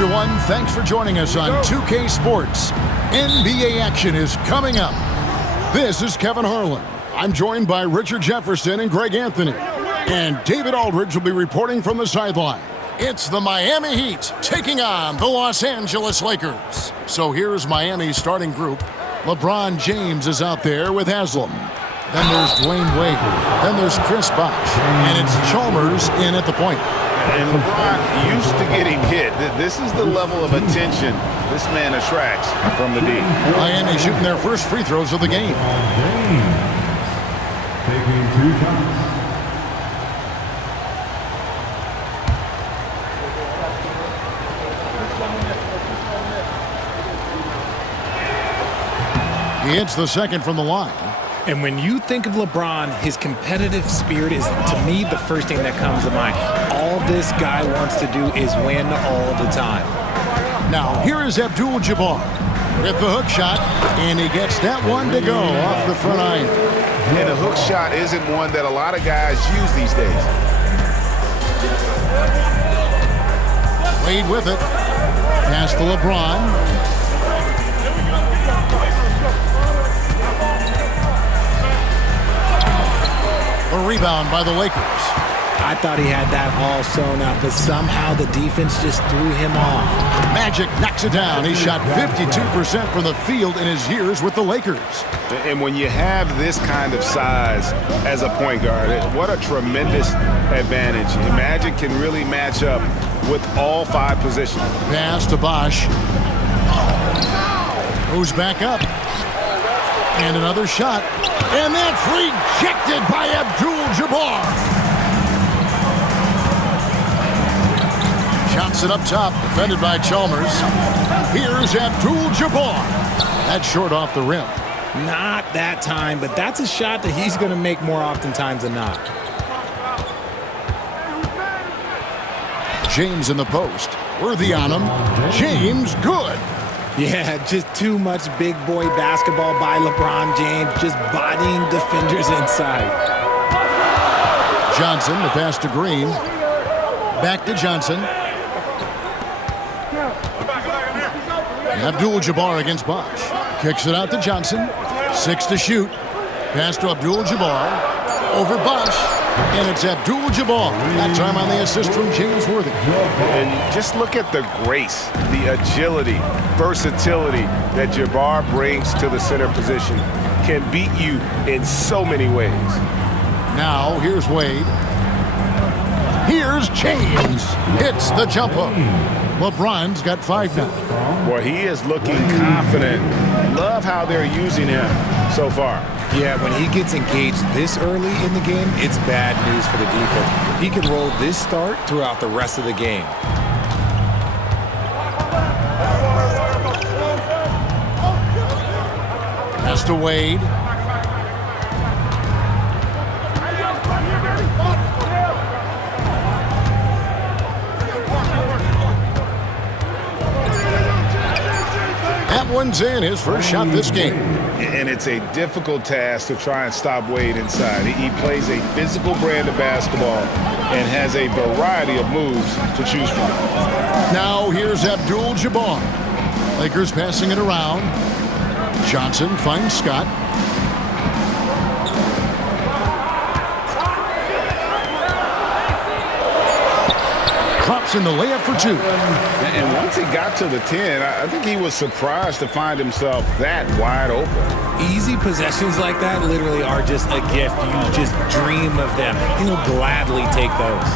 everyone. Thanks for joining us on 2K Sports. NBA action is coming up. This is Kevin Harlan. I'm joined by Richard Jefferson and Greg Anthony. And David Aldridge will be reporting from the sideline. It's the Miami Heat taking on the Los Angeles Lakers. So here's Miami's starting group. LeBron James is out there with Haslam. Then there's Dwayne Wade. Then there's Chris Bosh. And it's Chalmers in at the point. And LeBron used to getting hit. This is the level of attention this man attracts from the D. Miami shooting their first free throws of the game. Taking 2 shots. He hits the second from the line. And when you think of LeBron, his competitive spirit is, to me, the first thing that comes to mind. All this guy wants to do is win all the time. Now, here is Abdul-Jabbar with the hook shot, and he gets that one to go off the front iron. And a hook shot isn't one that a lot of guys use these days. Wade with it. Pass to LeBron. A rebound by the Lakers. I thought he had that all sewn up, but somehow the defense just threw him off. Magic knocks it down. He shot 52% from the field in his years with the Lakers. And when you have this kind of size as a point guard, what a tremendous advantage. Magic can really match up with all 5 positions. Pass to Bosh. Goes back up. And another shot. And that's rejected by Abdul-Jabbar. Johnson up top, defended by Chalmers. Here's Abdul-Jabbar. That's short off the rim. Not that time, but that's a shot that he's going to make more oftentimes than not. James in the post. Worthy on him. James, good. Yeah, just too much big boy basketball by LeBron James, just bodying defenders inside. Johnson, the pass to Green. Back to Johnson. Abdul-Jabbar against Bosh. Kicks it out to Johnson. 6 to shoot. Pass to Abdul-Jabbar. Over Bosh. And it's Abdul-Jabbar. That time on the assist from James Worthy. And just look at the grace, the agility, versatility that Jabbar brings to the center position. Can beat you in so many ways. Now, here's Wade. Here's James. Hits the jumper. LeBron's got 5 now. Boy, he is looking confident. Love how they're using him so far. Yeah, when he gets engaged this early in the game, it's bad news for the defense. He can roll this start throughout the rest of the game. Pass to Wade. That one's in, his first shot this game. And it's a difficult task to try and stop Wade inside. He plays a physical brand of basketball and has a variety of moves to choose from. Now here's Abdul-Jabbar. Lakers passing it around. Johnson finds Scott. Drops in the layup for 2. And once he got to the 10, I think he was surprised to find himself that wide open. Easy possessions like that literally are just a gift. You just dream of them. He'll gladly take those.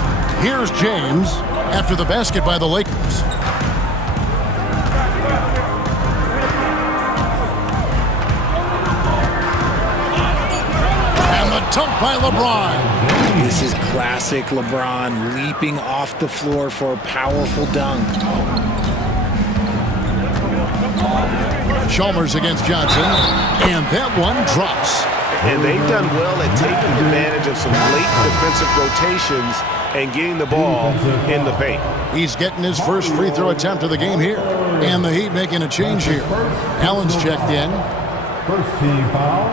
Here's James after the basket by the Lakers. And the dunk by LeBron. This is classic LeBron leaping off the floor for a powerful dunk. Chalmers against Johnson, and that one drops. And they've done well at taking advantage of some late defensive rotations and getting the ball in the paint. He's getting his first free throw attempt of the game here. And the Heat making a change here. Allen's checked in. First team foul.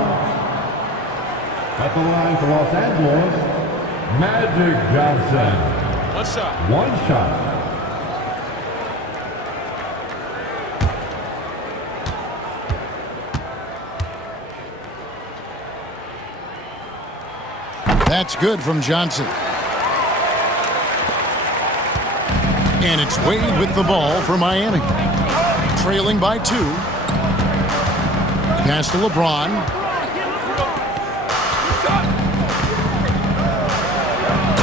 At the line for Los Angeles, Magic Johnson. One shot. One shot. That's good from Johnson. And it's Wade with the ball for Miami. Trailing by 2. Pass to LeBron.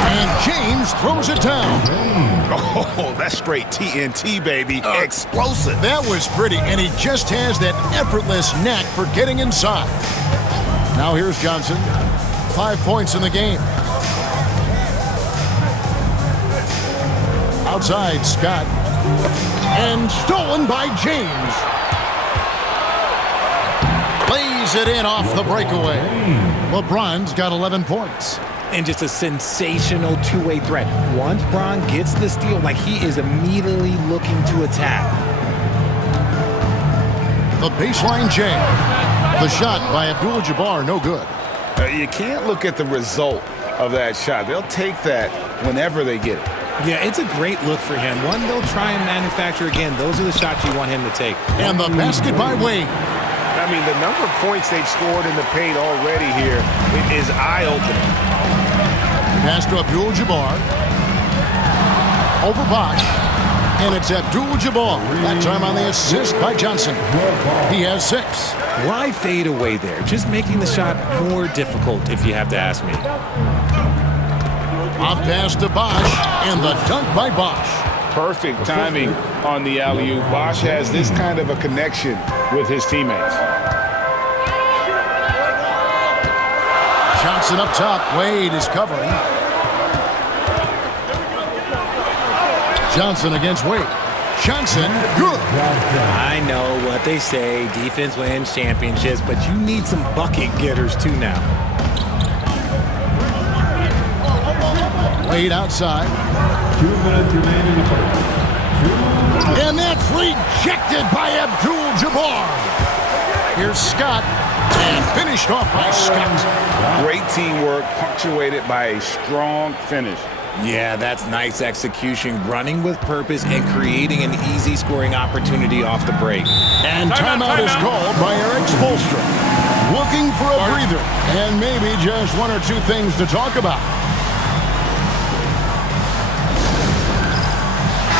And James throws it down. Oh, that's straight TNT, baby. Explosive. That was pretty, and he just has that effortless knack for getting inside. Now here's Johnson. 5 points in the game. Outside, Scott. And stolen by James. Lays it in off the breakaway. LeBron's got 11 points. And just a sensational two-way threat. Once Bron gets the steal, like he is immediately looking to attack. The baseline jam. The shot by Abdul-Jabbar, no good. You can't look at the result of that shot. They'll take that whenever they get it. Yeah, it's a great look for him. One they'll try and manufacture again. Those are the shots you want him to take. And the basket by Wade. I mean, the number of points they've scored in the paint already here is eye-opening. Pass to Abdul-Jabbar. Over Bosch. And it's Abdul-Jabbar. That time on the assist by Johnson. He has 6. Why fade away there? Just making the shot more difficult, if you have to ask me. Up pass to Bosch. And the dunk by Bosch. Perfect timing on the alley-oop. Bosch has this kind of a connection with his teammates. Johnson up top. Wade is covering. Johnson against Wade. Johnson, good. I know what they say, defense wins championships, but you need some bucket getters too now. Wade outside. 2 minutes remaining in the first. And that's rejected by Abdul-Jabbar. Here's Scott. And finished off by Scott. Great teamwork, punctuated by a strong finish. Yeah, that's nice execution, running with purpose and creating an easy scoring opportunity off the break. And timeout is called by Eric Spoelstra. Looking for a breather and maybe just 1 or 2 things to talk about.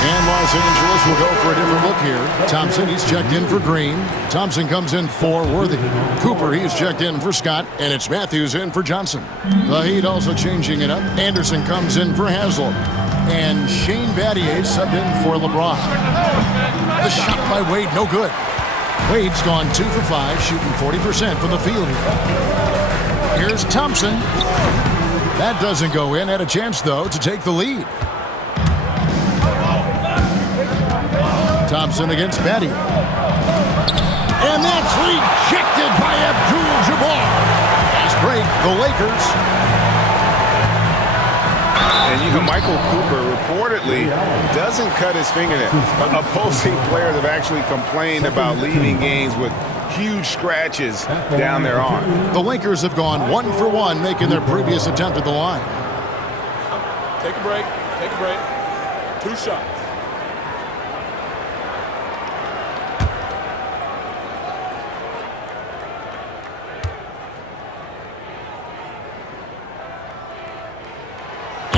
And Los Angeles will go for a different look here. Thompson, he's checked in for Green. Thompson comes in for Worthy. Cooper, he's checked in for Scott. And it's Matthews in for Johnson. The Heat also changing it up. Anderson comes in for Haslam. And Shane Battier subbed in for LeBron. The shot by Wade, no good. Wade's gone 2 for 5, shooting 40% from the field here. Here's Thompson. That doesn't go in. Had a chance, though, to take the lead. Thompson against Battier. And that's rejected by Abdul-Jabbar. Fast break, the Lakers. And you know, Michael Cooper reportedly doesn't cut his fingernails. Opposing players have actually complained about leaving games with huge scratches down their arm. The Lakers have gone 1 for 1, making their previous attempt at the line. Take a break. Take a break. 2 shots.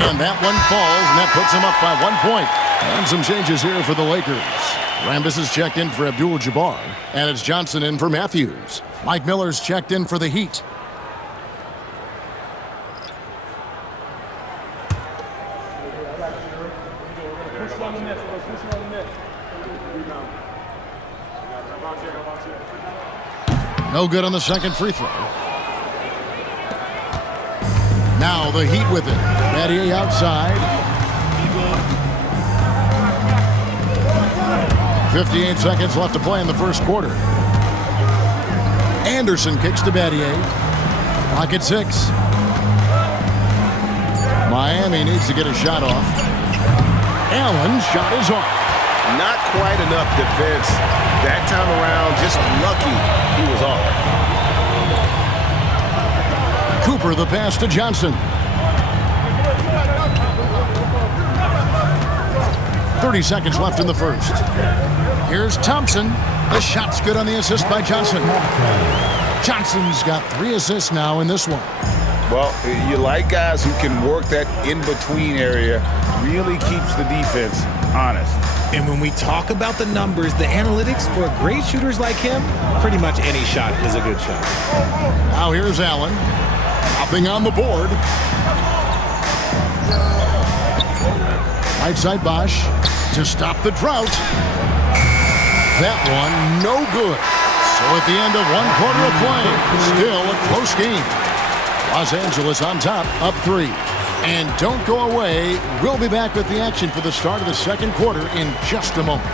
And that one falls, and that puts them up by 1 point. And some changes here for the Lakers. Rambis is checked in for Abdul-Jabbar, and it's Johnson in for Matthews. Mike Miller's checked in for the Heat. No good on the second free throw. Now the Heat with it. Battier outside. 58 seconds left to play in the first quarter. Anderson kicks to Battier. Clock at 6. Miami needs to get a shot off. Allen's shot is off. Not quite enough defense that time around. Just lucky he was off. Cooper the pass to Johnson. 30 seconds left in the first. Here's Thompson. The shot's good on the assist by Johnson. Johnson's got 3 assists now in this one. Well, you like guys who can work that in-between area, really keeps the defense honest. And when we talk about the numbers, the analytics for great shooters like him, pretty much any shot is a good shot. Now here's Allen. Nothing on the board. Right side Bosch to stop the drought. That one no good. So at the end of 1 quarter of play, still a close game. Los Angeles on top, up 3. And don't go away. We'll be back with the action for the start of the second quarter in just a moment.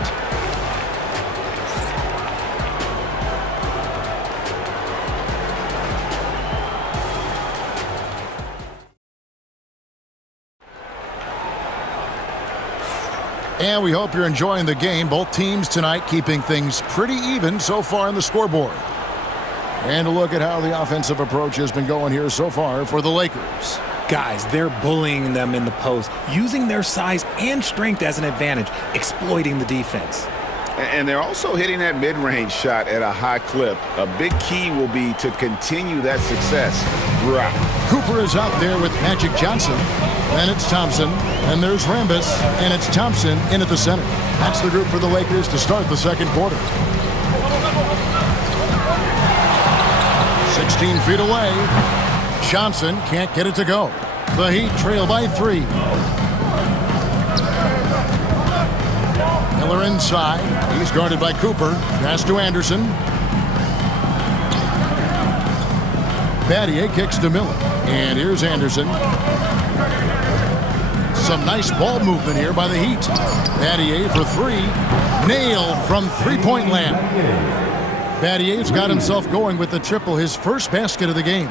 And we hope you're enjoying the game. Both teams tonight keeping things pretty even so far in the scoreboard. And a look at how the offensive approach has been going here so far for the Lakers. Guys, they're bullying them in the post, using their size and strength as an advantage, exploiting the defense. And they're also hitting that mid-range shot at a high clip. A big key will be to continue that success throughout. Cooper is out there with Magic Johnson. Then it's Thompson. And there's Rambis. And it's Thompson in at the center. That's the group for the Lakers to start the second quarter. 16 feet away. Johnson can't get it to go. The Heat trail by 3. Miller inside. He's guarded by Cooper. Pass to Anderson. Battier kicks to Miller. And here's Anderson. Some nice ball movement here by the Heat. Battier for 3. Nailed from three-point land. Battier's got himself going with the triple, his first basket of the game.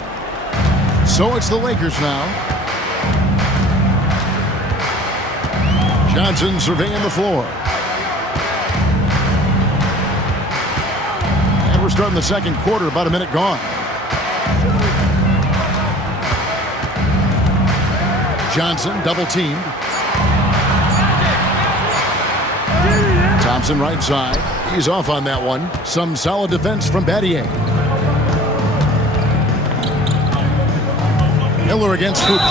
So it's the Lakers now. Johnson surveying the floor. And we're starting the second quarter, about a minute gone. Johnson double teamed. Thompson right side. He's off on that one. Some solid defense from Battier. Miller against Cooper.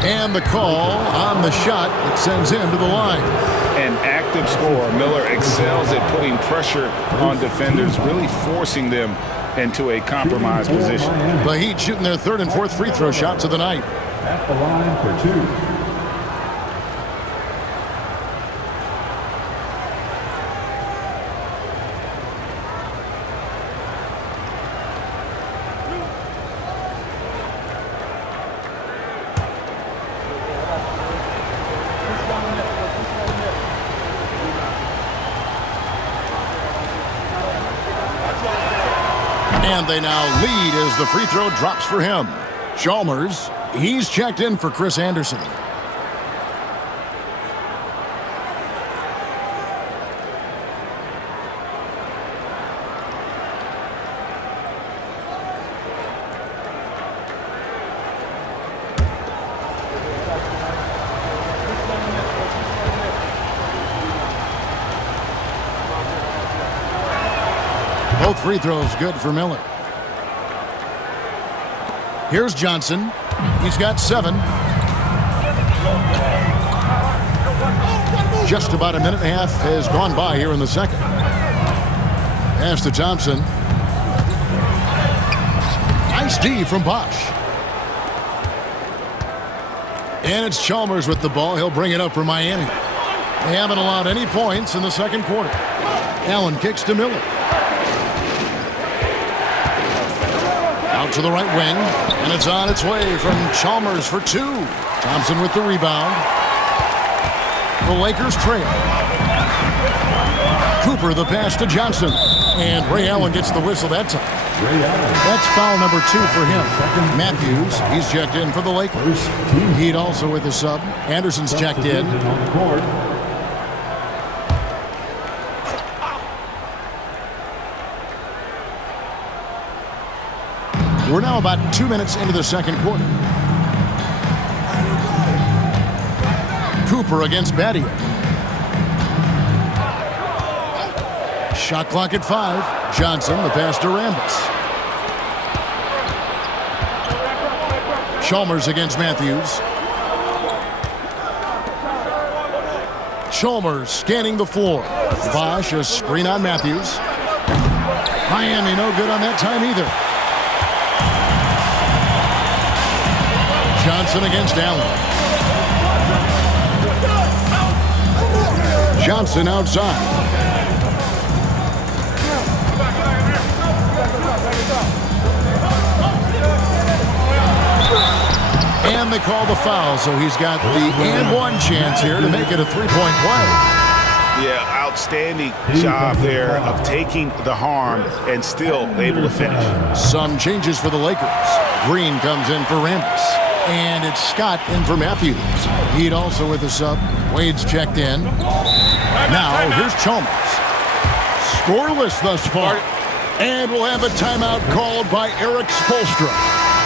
And the call on the shot that sends him to the line. An active scorer. Miller excels at putting pressure on defenders, really forcing them into a compromised position. The Heat shooting their third and fourth free throw shots of the night. At the line for 2. And they now lead as the free throw drops for him. Chalmers, he's checked in for Chris Anderson. Both free throws good for Miller. Here's Johnson. He's got 7. Just about a minute and a half has gone by here in the second. Pass to Thompson. Nice D from Bosch. And it's Chalmers with the ball. He'll bring it up for Miami. They haven't allowed any points in the second quarter. Allen kicks to Miller. Out to the right wing, and it's on its way from Chalmers for 2. Thompson with the rebound. The Lakers trail. Cooper the pass to Johnson. And Ray Allen gets the whistle that time. That's foul number 2 for him. Matthews, he's checked in for the Lakers. Heat also with the sub. Anderson's checked in. We're now about 2 minutes into the second quarter. Cooper against Battier. Shot clock at 5. Johnson, the pass to Rambis. Chalmers against Matthews. Chalmers scanning the floor. Bosch, a screen on Matthews. Miami no good on that time either. Johnson against Allen. Johnson outside. And they call the foul, so he's got the and one chance here to make it a three-point play. Yeah, outstanding job there of taking the harm and still able to finish. Some changes for the Lakers. Green comes in for Rambis. And it's Scott in for Matthews. Heat also with a sub. Wade's checked in. Now here's Chalmers. Scoreless thus far. And we'll have a timeout called by Eric Spoelstra.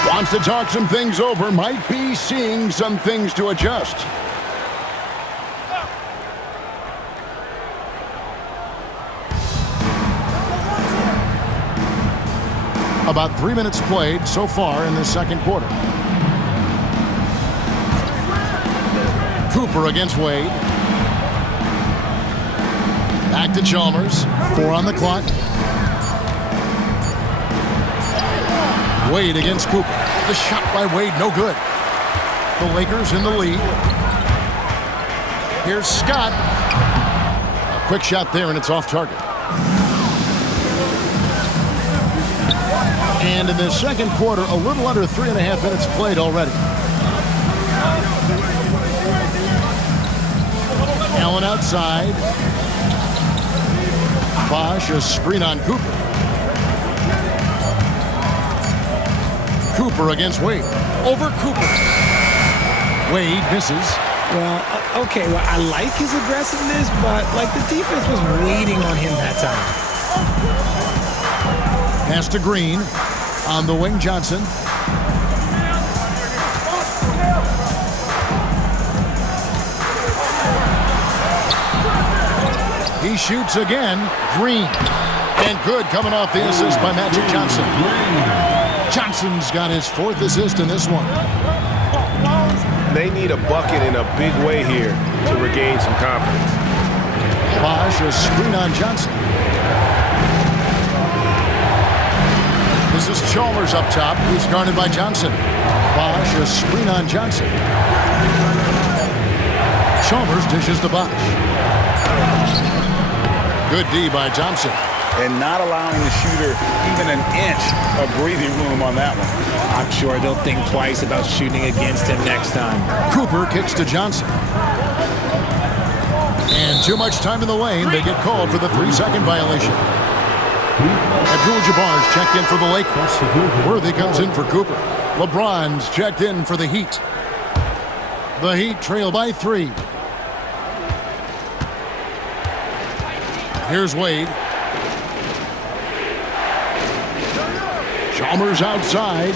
Wants to talk some things over. Might be seeing some things to adjust. About 3 minutes played so far in the second quarter. Cooper against Wade. Back to Chalmers. 4 on the clock. Wade against Cooper. The shot by Wade, no good. The Lakers in the lead. Here's Scott. A quick shot there, and it's off target. And in the second quarter, a little under 3.5 minutes played already. Allen outside. Bosch, a screen on Cooper. Cooper against Wade. Over Cooper. Wade misses. Well, okay, well, I like his aggressiveness, but, like, the defense was waiting on him that time. Pass to Green. On the wing, Johnson. He shoots again. Green. And good coming off the assist by Magic Johnson. Johnson's got his 4th assist in this one. They need a bucket in a big way here to regain some confidence. Bosch, a screen on Johnson. This is Chalmers up top. He's guarded by Johnson. Bosch, a screen on Johnson. Chalmers dishes to Bosch. Good D by Johnson. And not allowing the shooter even an inch of breathing room on that one. I'm sure they'll think twice about shooting against him next time. Cooper kicks to Johnson. And too much time in the lane. They get called for the 3-second violation. Abdul-Jabbar's checked in for the Lakers. Worthy comes in for Cooper. LeBron's checked in for the Heat. The Heat trail by 3. Here's Wade. Chalmers outside.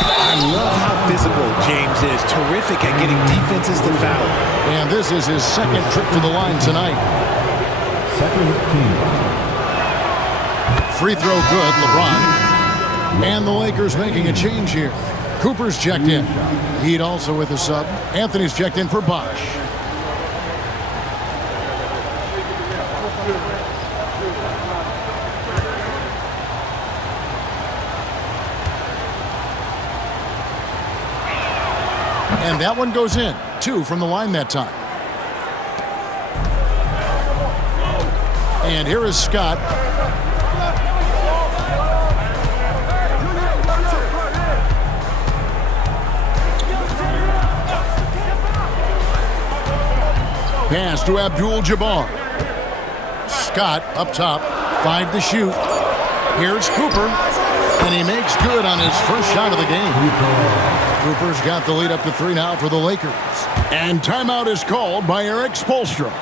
I love how physical James is. Terrific at getting defenses to foul. And this is his 2nd trip to the line tonight. Second team. Free throw good, LeBron. And the Lakers making a change here. Cooper's checked in. Heat also with a sub. Anthony's checked in for Bosch. And that one goes in. 2 from the line that time. And here is Scott. Pass to Abdul-Jabbar. Scott up top. 5 to shoot. Here's Cooper. And he makes good on his first shot of the game. Cooper's got the lead up to 3 now for the Lakers. And timeout is called by Eric Spoelstra.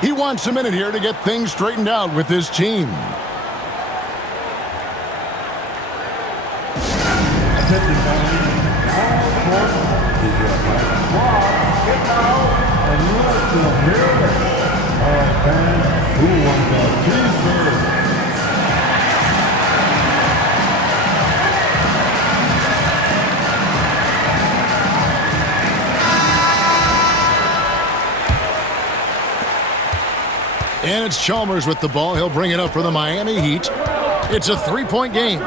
He wants a minute here to get things straightened out with his team. And it's Chalmers with the ball. He'll bring it up for the Miami Heat. It's a three-point game.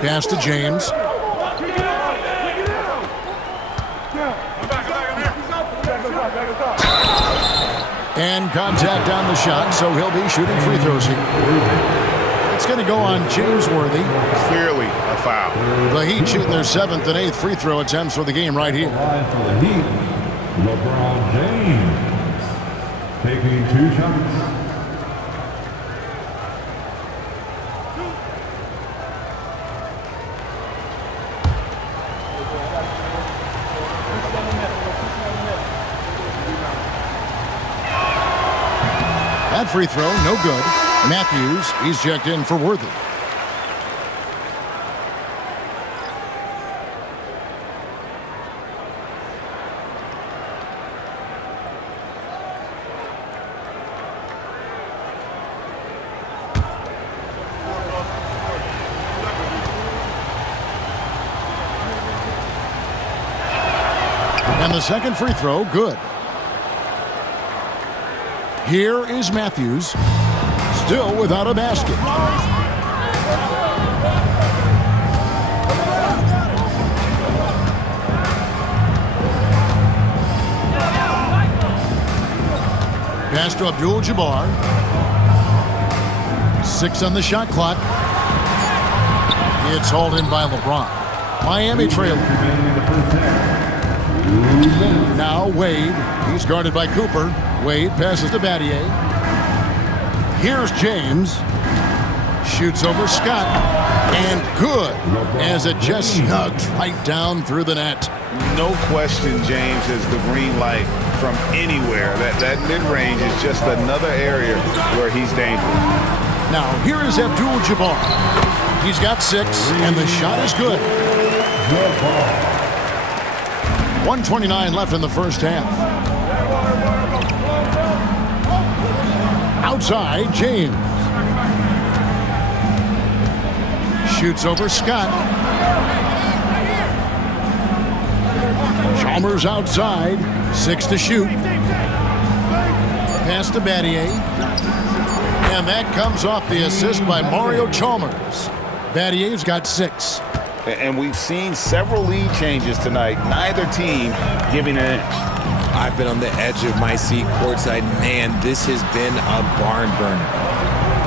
Pass to James. And contact on the shot, so he'll be shooting free throws here. It's going to go on James Worthy. Clearly a foul. The Heat shooting their 7th and 8th free throw attempts for the game right here. Line for the Heat, LeBron James taking 2 shots. That free throw, no good. Matthews, he's checked in for Worthy. And the second free throw, good. Here is Matthews, still without a basket. Pass to Abdul-Jabbar. 6 on the shot clock. It's hauled in by LeBron. Miami trailing. Now Wade. He's guarded by Cooper. Wade passes to Battier. Here's James. Shoots over Scott. And good, as it just snugs right down through the net. No question James has the green light from anywhere. That mid-range is just another area where he's dangerous. Now, here is Abdul-Jabbar. He's got 6, and the shot is good. 1:29 left in the first half. Outside, James. Shoots over Scott. Chalmers outside. 6 to shoot. Pass to Battier. And that comes off the assist by Mario Chalmers. Battier's got 6. And we've seen several lead changes tonight. Neither team giving an inch. I've been on the edge of my seat courtside. Man, this has been a barn burner.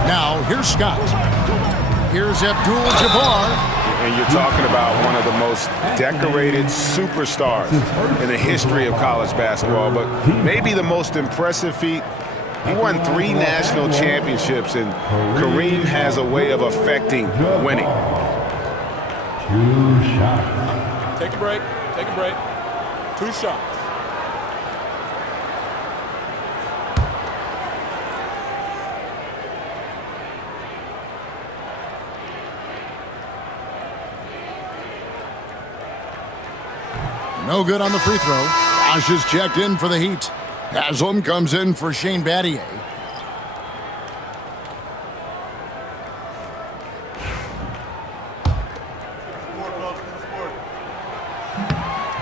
Now, here's Scott. Here's Abdul-Jabbar. And you're talking about one of the most decorated superstars in the history of college basketball, but maybe the most impressive feat. He won 3 national championships, and Kareem has a way of affecting winning. 2 shots. Take a break. Take a break. 2 shots. No good on the free throw. Bosh is checked in for the Heat. Haslam comes in for Shane Battier.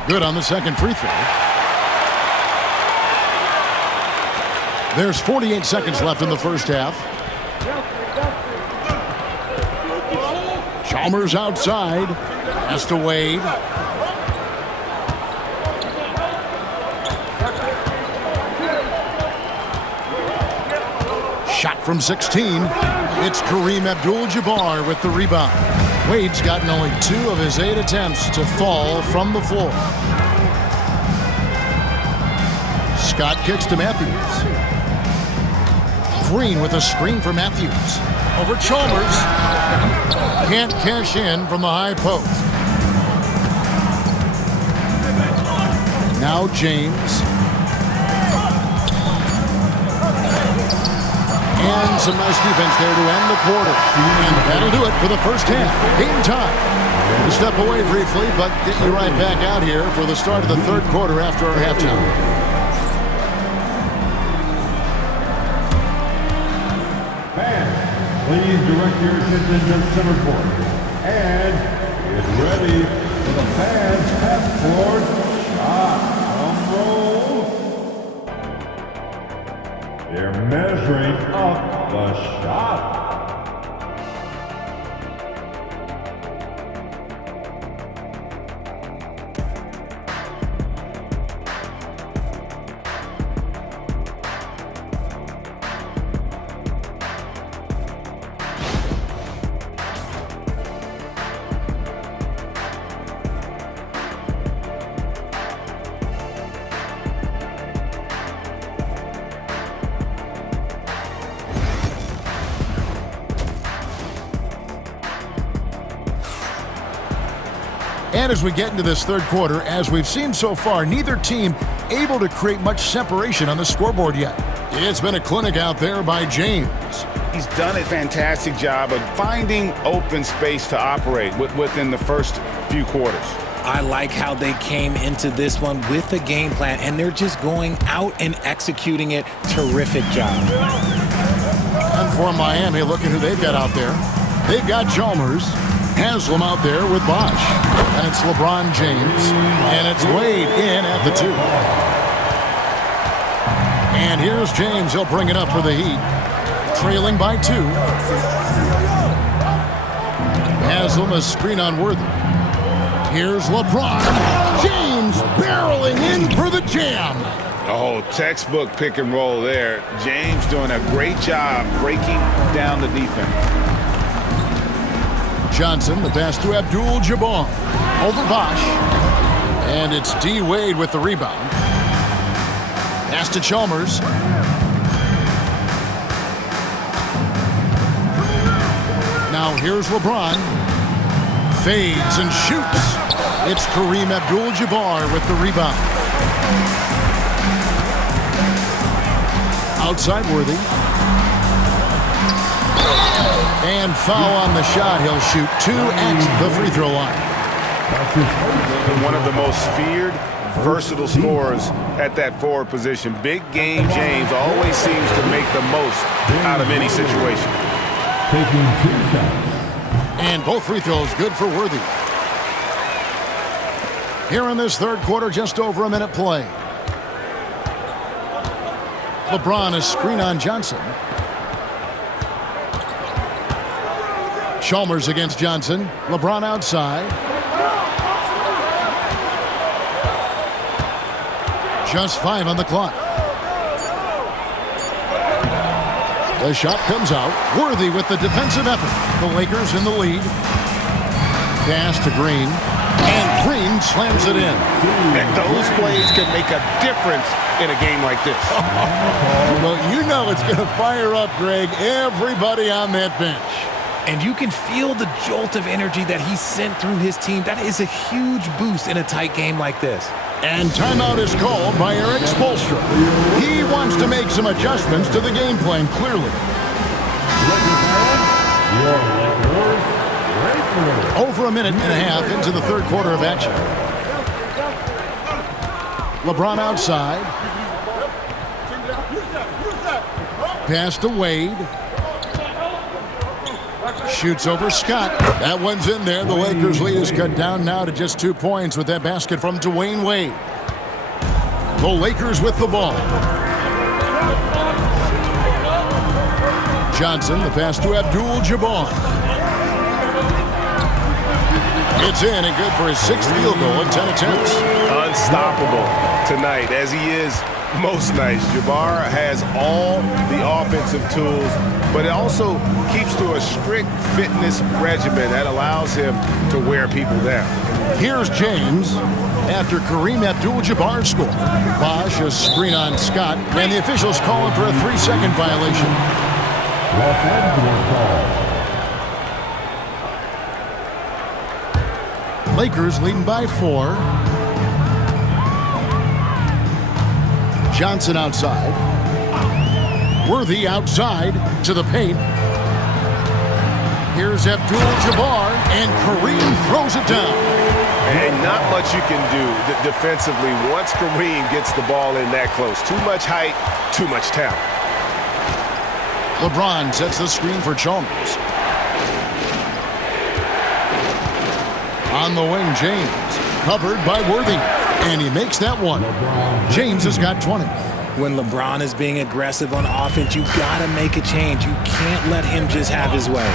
Good on the second free throw. There's 48 seconds left in the first half. Chalmers outside. Pass to Wade. Shot from 16. It's Kareem Abdul-Jabbar with the rebound. Wade's gotten only 2 of his 8 attempts to fall from the floor. Scott kicks to Matthews. Green with a screen for Matthews. Over Chalmers. Can't cash in from the high post. Now James. And some nice defense there to end the quarter. And that'll do it for the first half. Game time. We'll step away briefly, but get you right back out here for the start of the third quarter after our halftime. Fans, please direct your attention to center court. And get ready for the fans half court shot. Drum roll. They're measuring up the shot. And as we get into this third quarter, as we've seen so far, neither team able to create much separation on the scoreboard yet. It's been a clinic out there by James. He's done a fantastic job of finding open space to operate within the first few quarters. I like how they came into this one with a game plan, and they're just going out and executing it. Terrific job. And for Miami, look at who they've got out there. They've got Chalmers, Haslam out there with Bosch. And it's LeBron James, and it's Wade in at the 2. And here's James. He'll bring it up for the Heat. Trailing by 2. Haslam, a screen on Worthy. Here's LeBron. James barreling in for the jam. Oh, textbook pick and roll there. James doing a great job breaking down the defense. Johnson, the pass to Abdul-Jabbar. Over Bosch. And it's D. Wade with the rebound. Pass to Chalmers. Now here's LeBron. Fades and shoots. It's Kareem Abdul-Jabbar with the rebound. Outside Worthy. And foul on the shot. He'll shoot 2 at the free throw line. One of the most feared, versatile scorers at that forward position. Big game James always seems to make the most out of any situation. Taking 2 shots. And both free throws good for Worthy. Here in this third quarter, just over a minute play. LeBron is screen on Johnson. Chalmers against Johnson. LeBron outside. Just 5 on the clock. The shot comes out. Worthy with the defensive effort. The Lakers in the lead. Pass to Green. And Green slams it in. And those plays can make a difference in a game like this. Well, you know it's going to fire up, Greg, everybody on that bench. And you can feel the jolt of energy that he sent through his team. That is a huge boost in a tight game like this. And timeout is called by Eric Spoelstra. He wants to make some adjustments to the game plan, clearly. Over a minute and a half into the third quarter of action. LeBron outside. Pass to Wade. Shoots over Scott. That one's in there. The Lakers' lead is cut down now to just 2 points with that basket from Dwayne Wade. The Lakers with the ball. Johnson, the pass to Abdul-Jabbar. It's in and good for his 6th field goal in 10 attempts. Unstoppable tonight, as he is most nights. Jabbar has all the offensive tools, but it also keeps to a strict fitness regimen that allows him to wear people down. Here's James after Kareem Abdul-Jabbar scored. Bosch a screen on Scott, and the officials call him for a 3-second violation. Lakers leading by 4. Johnson outside. Worthy outside to the paint. Here's Abdul-Jabbar, and Kareem throws it down. And not much you can do defensively once Kareem gets the ball in that close. Too much height, too much talent. LeBron sets the screen for Chalmers. On the wing, James. Covered by Worthy. And he makes that one. James has got 20. When LeBron is being aggressive on offense, you got to make a change. You can't let him just have his way.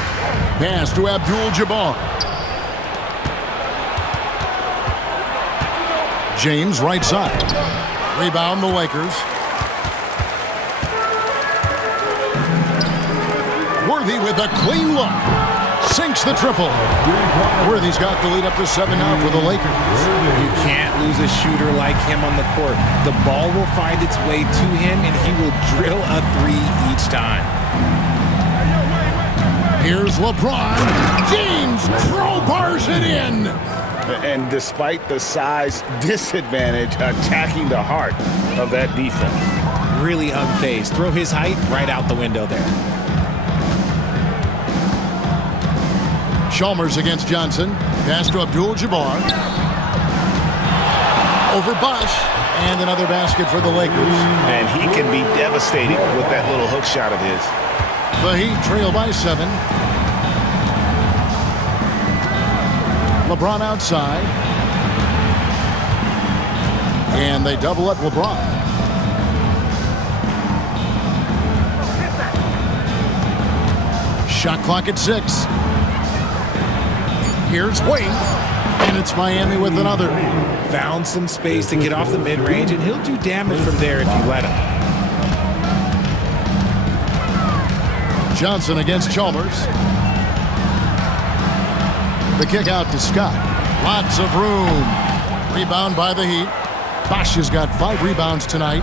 Pass to Abdul-Jabbar. James right side. Rebound the Lakers. Worthy with a clean look. Sinks the triple. Worthy's got the lead up to 7 now for the Lakers. You can't lose a shooter like him on the court. The ball will find its way to him, and he will drill a 3 each time. Here's LeBron. James crowbars it in. And despite the size disadvantage, attacking the heart of that defense. Really unfazed. Throw his height right out the window there. Chalmers against Johnson. Pass to Abdul-Jabbar. Over Bosh. And another basket for the Lakers. And he can be devastating with that little hook shot of his. The Heat trail by 7. LeBron outside. And they double up LeBron. Shot clock at 6. Here's Wade, and it's Miami with another. Found some space to get off the mid-range, and he'll do damage from there if you let him. Johnson against Chalmers. The kick out to Scott. Lots of room. Rebound by the Heat. Bosh has got 5 rebounds tonight.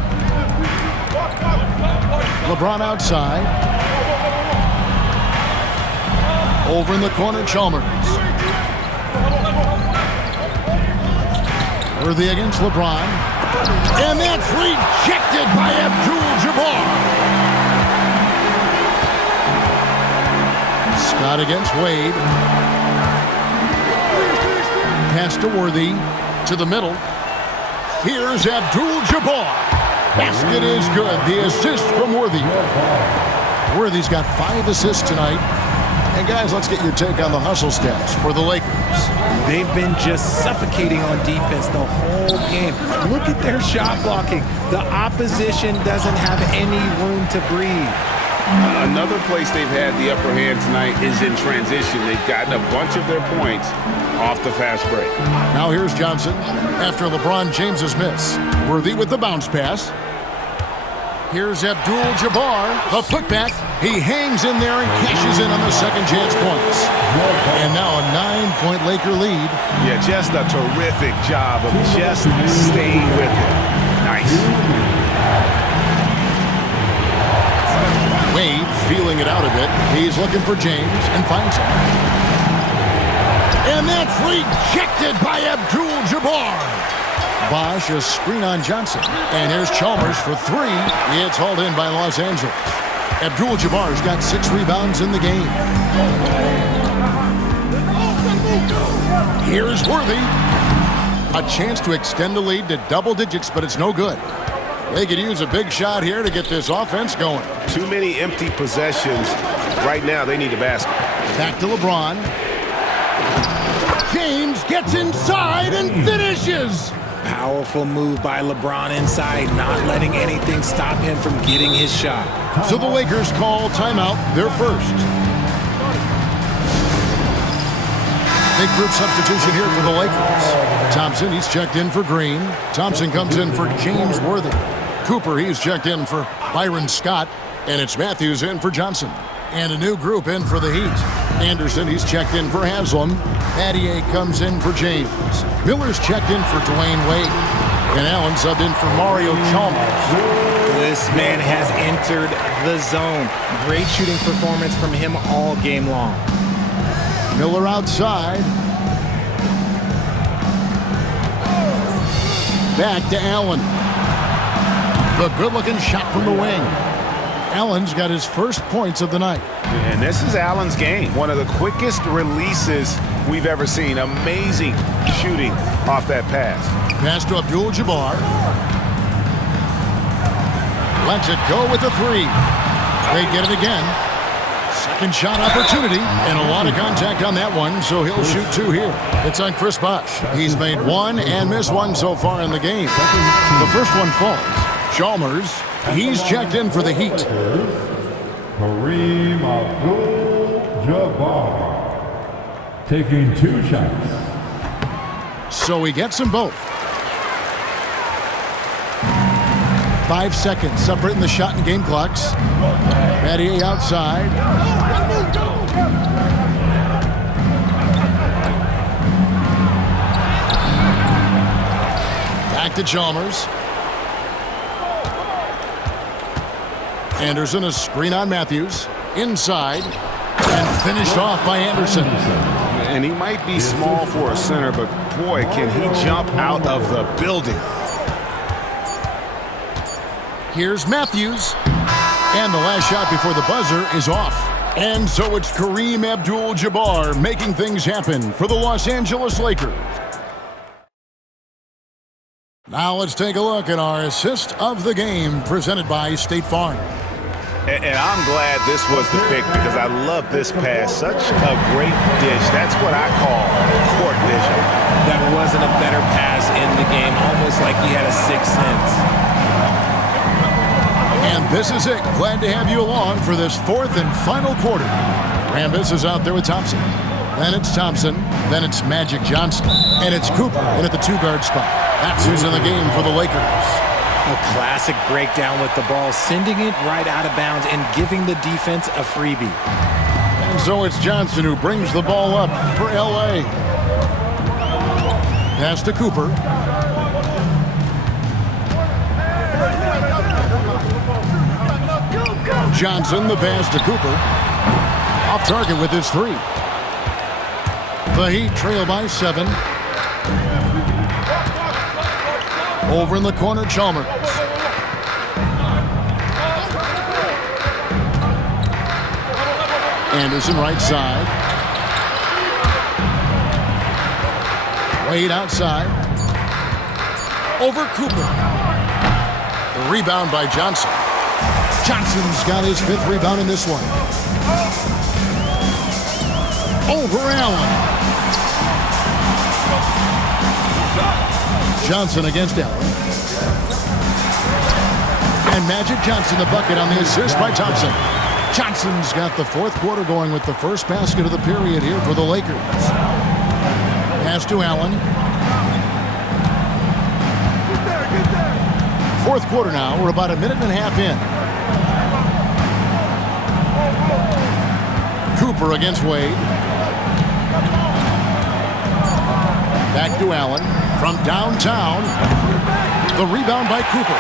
LeBron outside. Over in the corner, Chalmers. Worthy against LeBron. And that's rejected by Abdul-Jabbar. Scott against Wade. Pass to Worthy. To the middle. Here's Abdul-Jabbar. Basket is good. The assist from Worthy. Worthy's got 5 assists tonight. And guys, let's get your take on the hustle stats for the Lakers. They've been just suffocating on defense the whole game. Look at their shot blocking. The opposition doesn't have any room to breathe. Another place they've had the upper hand tonight is in transition. They've gotten a bunch of their points off the fast break. Now here's Johnson after LeBron James's miss. Worthy with the bounce pass. Here's Abdul-Jabbar, the putback. He hangs in there and cashes in on the second chance points. And now a 9-point Laker lead. Yeah, just a terrific job of just staying with it. Nice. Wade feeling it out a bit. He's looking for James and finds him. And that's rejected by Abdul-Jabbar. Bosh, a screen on Johnson. And here's Chalmers for 3. It's hauled in by Los Angeles. Abdul-Jabbar's got 6 rebounds in the game. Here's Worthy. A chance to extend the lead to double digits, but it's no good. They could use a big shot here to get this offense going. Too many empty possessions. Right now, they need a basket. Back to LeBron. James gets inside and finishes. Powerful move by LeBron inside, not letting anything stop him from getting his shot. So the Lakers call timeout, their first. Big group substitution here for the Lakers. Thompson, he's checked in for Green. Thompson comes in for James Worthy. Cooper, he's checked in for Byron Scott. And it's Matthews in for Johnson. And a new group in for the Heat. Anderson, he's checked in for Haslam. Adier comes in for James. Miller's checked in for Dwayne Wade. And Allen subbed in for Mario Chalmers. This man has entered the zone. Great shooting performance from him all game long. Miller outside. Back to Allen. The good-looking shot from the wing. Allen's got his first points of the night. And this is Allen's game. One of the quickest releases we've ever seen. Amazing shooting off that pass. Pass to Abdul-Jabbar. Lets it go with the 3. They get it again. Second shot opportunity, and a lot of contact on that one, so he'll shoot 2 here. It's on Chris Bosh. He's made 1 and missed 1 so far in the game. The first one falls. Chalmers He's checked in for the Heat. Kareem Abdul-Jabbar. Taking 2 shots. So he gets them both. 5 seconds separating the shot and game clocks. Battier outside. Back to Chalmers. Anderson, a screen on Matthews. Inside. And finished off by Anderson. And he might be small for a center, but boy, can he jump out of the building. Here's Matthews. And the last shot before the buzzer is off. And so it's Kareem Abdul-Jabbar making things happen for the Los Angeles Lakers. Now let's take a look at our assist of the game presented by State Farm. And I'm glad this was the pick because I love this pass. Such a great dish. That's what I call court vision. There wasn't a better pass in the game, almost like he had a sixth sense. And this is it. Glad to have you along for this 4th and final quarter. Rambis is out there with Thompson. Then it's Thompson. Then it's Magic Johnson. And it's Cooper in at the 2-guard spot. That's who's in the game for the Lakers. A classic breakdown with the ball, sending it right out of bounds and giving the defense a freebie. And so it's Johnson who brings the ball up for L.A. Pass to Cooper. Johnson, the pass to Cooper. Off target with his 3. The Heat trail by 7. Over in the corner, Chalmers. Anderson right side. Wade outside. Over Cooper. The rebound by Johnson. Johnson's got his 5th rebound in this one. Over Allen. Johnson against Allen. And Magic Johnson the bucket on the assist by Thompson. Johnson's got the 4th quarter going with the first basket of the period here for the Lakers. Pass to Allen. 4th quarter now. We're about a minute and a half in. Cooper against Wade. Back to Allen. From downtown, the rebound by Cooper.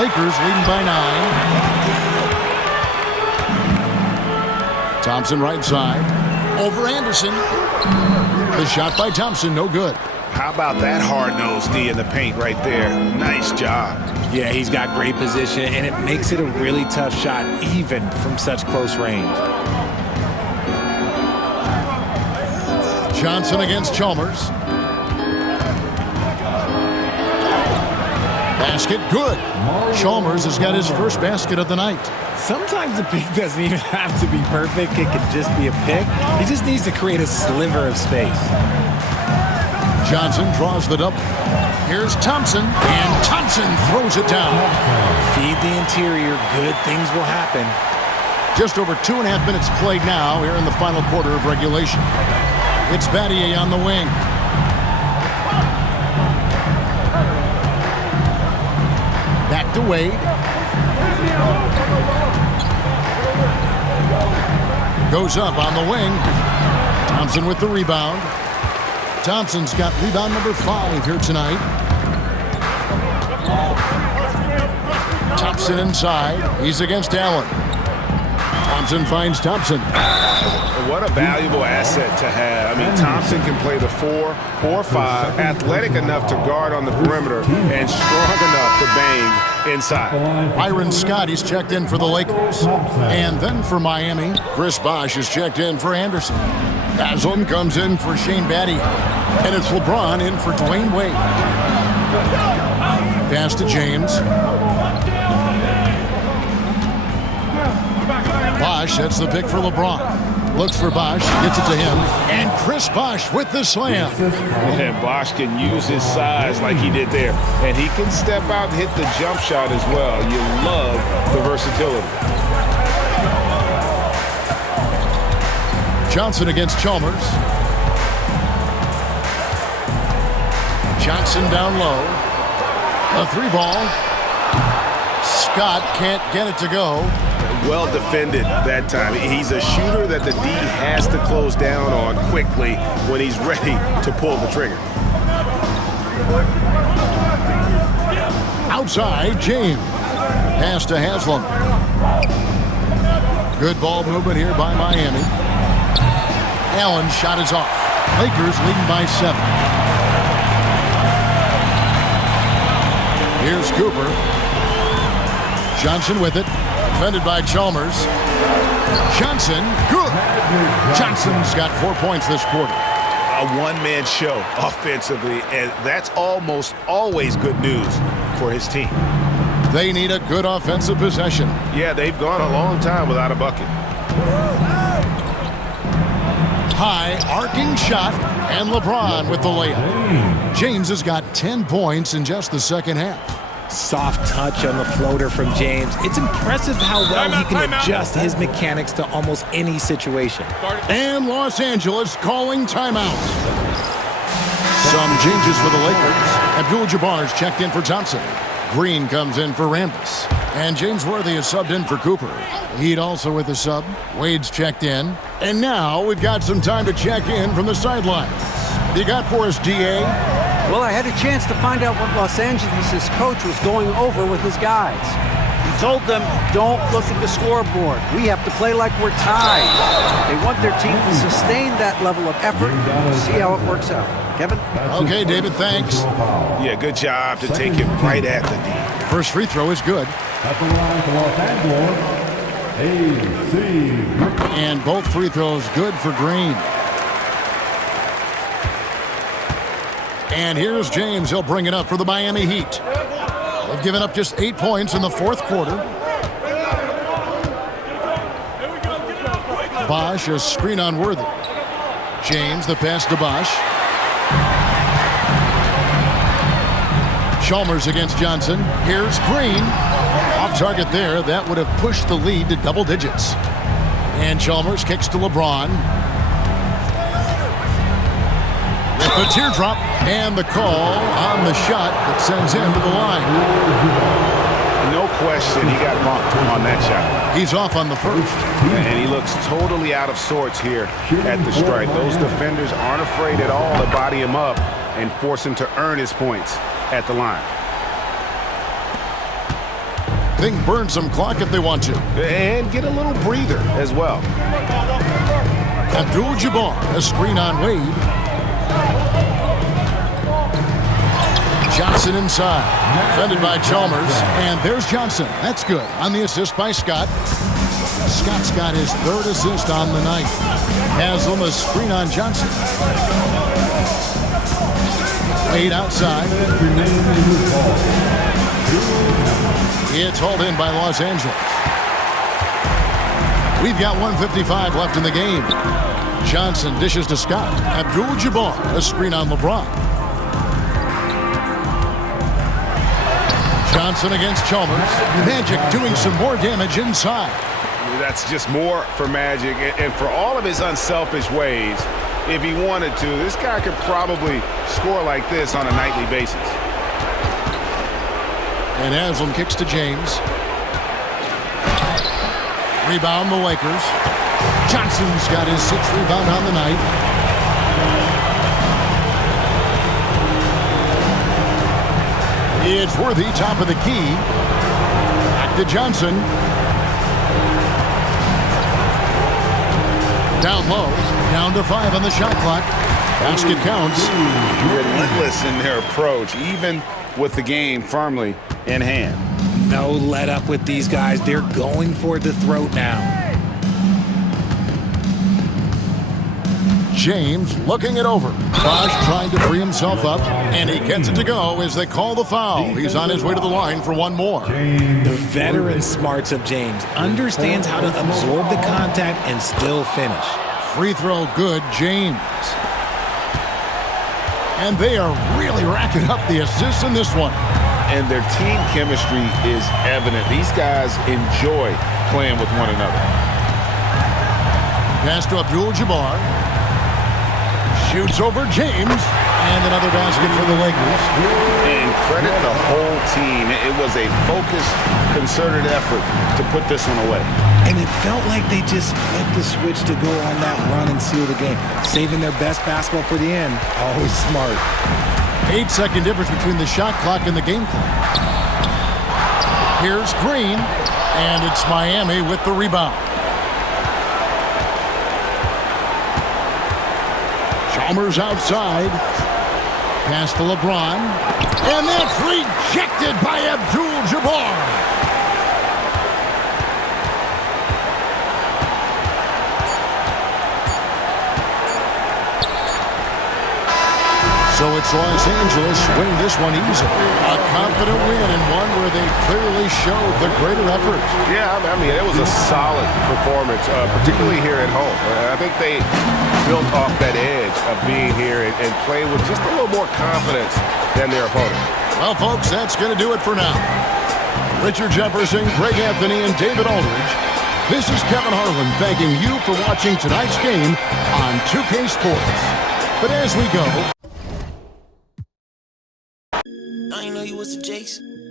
Lakers leading by 9. Thompson right side. Over Anderson. The shot by Thompson, no good. How about that hard-nosed D in the paint right there? Nice job. Yeah, he's got great position, and it makes it a really tough shot, even from such close range. Johnson against Chalmers. Basket good. Chalmers has got his first basket of the night. Sometimes the pick doesn't even have to be perfect. It could just be a pick. He just needs to create a sliver of space. Johnson draws the double. Here's Thompson, and Thompson throws it down. Feed the interior. Good things will happen. Just over 2.5 minutes played now here in the final quarter of regulation. It's Battier on the wing. Back to Wade. Goes up on the wing. Thompson with the rebound. Thompson's got rebound number 5 here tonight. Thompson inside. He's against Allen. Thompson finds Thompson. What a valuable asset to have. I mean, Thompson can play the 4 or 5, athletic enough to guard on the perimeter, and strong enough to bang inside. Byron Scott, he's checked in for the Lakers. And then for Miami, Chris Bosh is checked in for Anderson. Haslam comes in for Shane Battier. And it's LeBron in for Dwayne Wade. Pass to James. Bosh, that's the pick for LeBron. Looks for Bosch, gets it to him, and Chris Bosch with the slam. And Bosch can use his size like he did there. And he can step out and hit the jump shot as well. You love the versatility. Johnson against Chalmers. Johnson down low. A 3-ball. Scott can't get it to go. Well defended that time. He's a shooter that the D has to close down on quickly when he's ready to pull the trigger. Outside, James. Pass to Haslam. Good ball movement here by Miami. Allen's shot is off. Lakers leading by 7. Here's Cooper. Johnson with it. Defended by Chalmers. Johnson, good. Johnson's got 4 points this quarter. A one-man show offensively, and that's almost always good news for his team. They need a good offensive possession. Yeah, they've gone a long time without a bucket. High arcing shot, and LeBron with the layup. James has got 10 points in just the second half. Soft touch on the floater from James. It's impressive how well he can adjust his mechanics to almost any situation. And Los Angeles calling timeout. Some changes for the Lakers. Abdul-Jabbar's checked in for Thompson. Green comes in for Rambis. And James Worthy is subbed in for Cooper. Heat also with a sub. Wade's checked in. And now we've got some time to check in from the sidelines. You got for us, D.A.? Well, I had a chance to find out what Los Angeles' coach was going over with his guys. He told them, don't look at the scoreboard. We have to play like we're tied. They want their team to sustain that level of effort. See how it works out. Kevin? Okay, David, thanks. Yeah, good job to take it right at the D. First free throw is good. At the line for Los Angeles, A.C. And both free throws good for Green. And here's James. He'll bring it up for the Miami Heat. They've given up just 8 points in the fourth quarter. Bosch, a screen on Worthy. James, the pass to Bosch. Chalmers against Johnson. Here's Green. Off target there. That would have pushed the lead to double digits. And Chalmers kicks to LeBron. With the teardrop and the call on the shot that sends him to the line. No question he got bumped on that shot. He's off on the first. And he looks totally out of sorts here at the stripe. Those defenders aren't afraid at all to body him up and force him to earn his points at the line. They can burn some clock if they want to. And get a little breather as well. Abdul-Jabbar, a screen on Wade. Johnson inside. Defended by Chalmers. And there's Johnson. That's good. On the assist by Scott. Scott's got his third assist on the night. Haslam, a screen on Johnson. Wade outside. It's hauled in by Los Angeles. We've got 1:55 left in the game. Johnson dishes to Scott. Abdul-Jabbar, a screen on LeBron. Johnson against Chalmers. Magic doing some more damage inside. That's just more for Magic, and for all of his unselfish ways, if he wanted to, this guy could probably score like this on a nightly basis. And Haslam kicks to James. Rebound the Lakers. Johnson's got his 6th rebound on the night. It's Worthy, top of the key. Back to Johnson. Down low. Down to 5 on the shot clock. Basket counts. Relentless in their approach, even with the game firmly in hand. No let up with these guys. They're going for the throat now. James looking it over. Bosch trying to free himself up, and he gets it to go as they call the foul. He's on his way to the line for one more. The veteran smarts of James understands how to absorb the contact and still finish. Free throw good, James. And they are really racking up the assists in this one. And their team chemistry is evident. These guys enjoy playing with one another. Pass to Abdul-Jabbar. Shoots over James. And another basket for the Lakers. And credit the whole team. It was a focused, concerted effort to put this one away. And it felt like they just flipped the switch to go on that run and seal the game. Saving their best basketball for the end. Always smart. 8-second difference between the shot clock and the game clock. Here's Green. And it's Miami with the rebound. Chalmers outside. Pass to LeBron. And that's rejected by Abdul-Jabbar. So it's Los Angeles winning this one easily. A confident win and one where they clearly showed the greater effort. Yeah, I mean, it was a solid performance, particularly here at home. I think they built off that edge of being here and played with just a little more confidence than their opponent. Well, folks, that's going to do it for now. Richard Jefferson, Greg Anthony, and David Aldridge. This is Kevin Harlan thanking you for watching tonight's game on 2K Sports. But as we go... I ain't know you was a Jason.